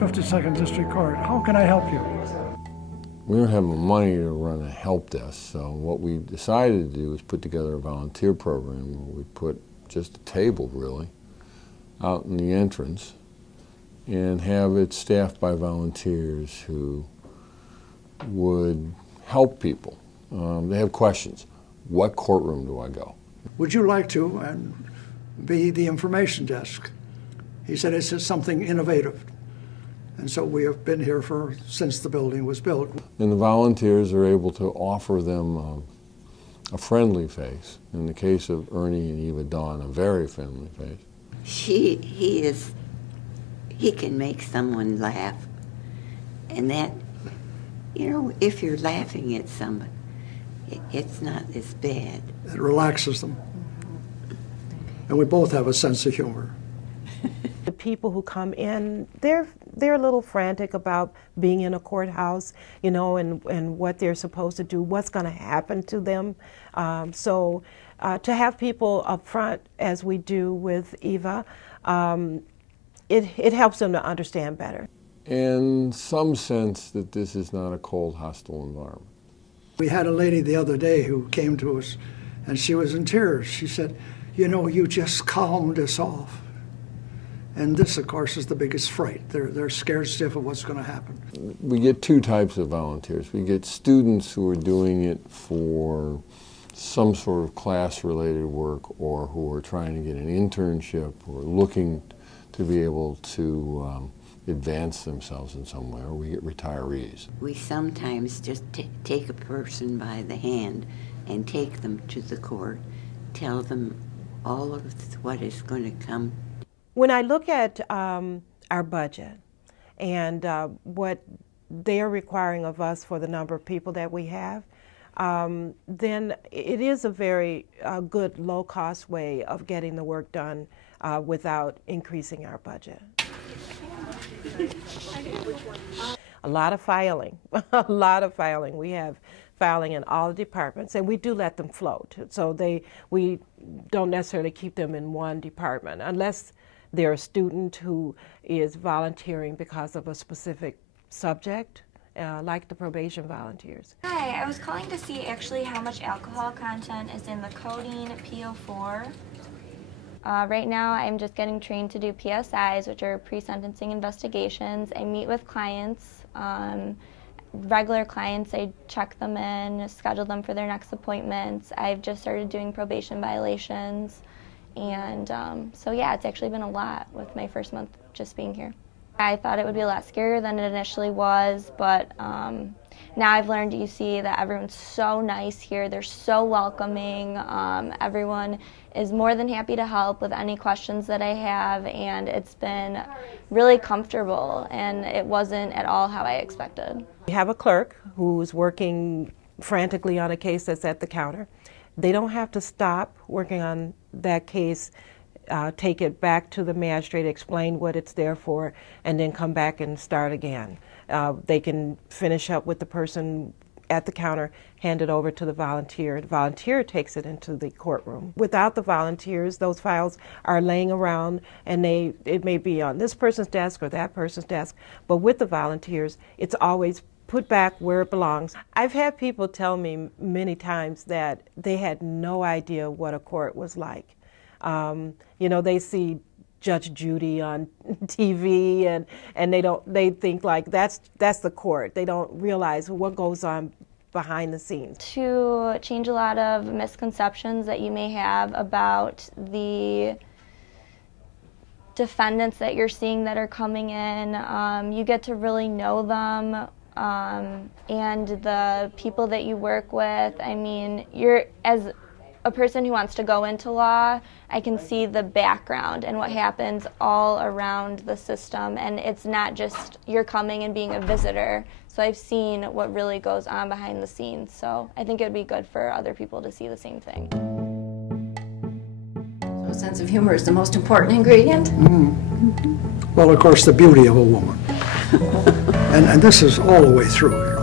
52nd District Court. How can I help you? We don't have the money to run a help desk, so what we decided to do was put together a volunteer program where we put just a table, really, out in the entrance and have it staffed by volunteers who would help people. They have questions. What courtroom do I go? Would you like to be the information desk? He said it's just something innovative. And so we have been here since the building was built. And the volunteers are able to offer them a friendly face. In the case of Ernie and Eva Dawn, a very friendly face. He can make someone laugh. And that, you know, if you're laughing at someone, it's not as bad. It relaxes them. And we both have a sense of humor. The people who come in, they're a little frantic about being in a courthouse, you know, and what they're supposed to do, what's going to happen to them. So to have people up front, as we do with Eva, it helps them to understand better. And some sense that this is not a cold, hostile environment. We had a lady the other day who came to us, and she was in tears. She said, you know, you just calmed us off. And this, of course, is the biggest fright. They're scared stiff of what's going to happen. We get two types of volunteers. We get students who are doing it for some sort of class-related work, or who are trying to get an internship, or looking to be able to advance themselves in some way, or we get retirees. We sometimes just take a person by the hand and take them to the court, tell them all of what is going to come. When I look at our budget and what they're requiring of us for the number of people that we have, then it is a very good low-cost way of getting the work done without increasing our budget. A lot of filing, a lot of filing. We have filing in all the departments, and we do let them float. So we don't necessarily keep them in one department unless they're a student who is volunteering because of a specific subject, like the probation volunteers. Hi, I was calling to see actually how much alcohol content is in the codeine PO4. Right now I'm just getting trained to do PSIs, which are pre-sentencing investigations. I meet with clients, regular clients, I check them in, schedule them for their next appointments. I've just started doing probation violations. And so yeah, it's actually been a lot with my first month just being here. I thought it would be a lot scarier than it initially was, but now I've learned, you see, that everyone's so nice here. They're so welcoming. Everyone is more than happy to help with any questions that I have, and it's been really comfortable, and it wasn't at all how I expected. We have a clerk who's working frantically on a case that's at the counter. They don't have to stop working on that case, take it back to the magistrate, explain what it's there for, and then come back and start again. They can finish up with the person at the counter, hand it over to the volunteer. The volunteer takes it into the courtroom. Without the volunteers, those files are laying around, and it may be on this person's desk or that person's desk, but with the volunteers, it's always put back where it belongs. I've had people tell me many times that they had no idea what a court was like. You know, they see Judge Judy on TV, and they think like that's the court. They don't realize what goes on behind the scenes. To change a lot of misconceptions that you may have about the defendants that you're seeing that are coming in, you get to really know them. And the people that you work with, I mean, as a person who wants to go into law, I can see the background and what happens all around the system, and it's not just you're coming and being a visitor. So I've seen what really goes on behind the scenes, so I think it would be good for other people to see the same thing. So a sense of humor is the most important ingredient? Well, of course, the beauty of a woman. And this is all the way through.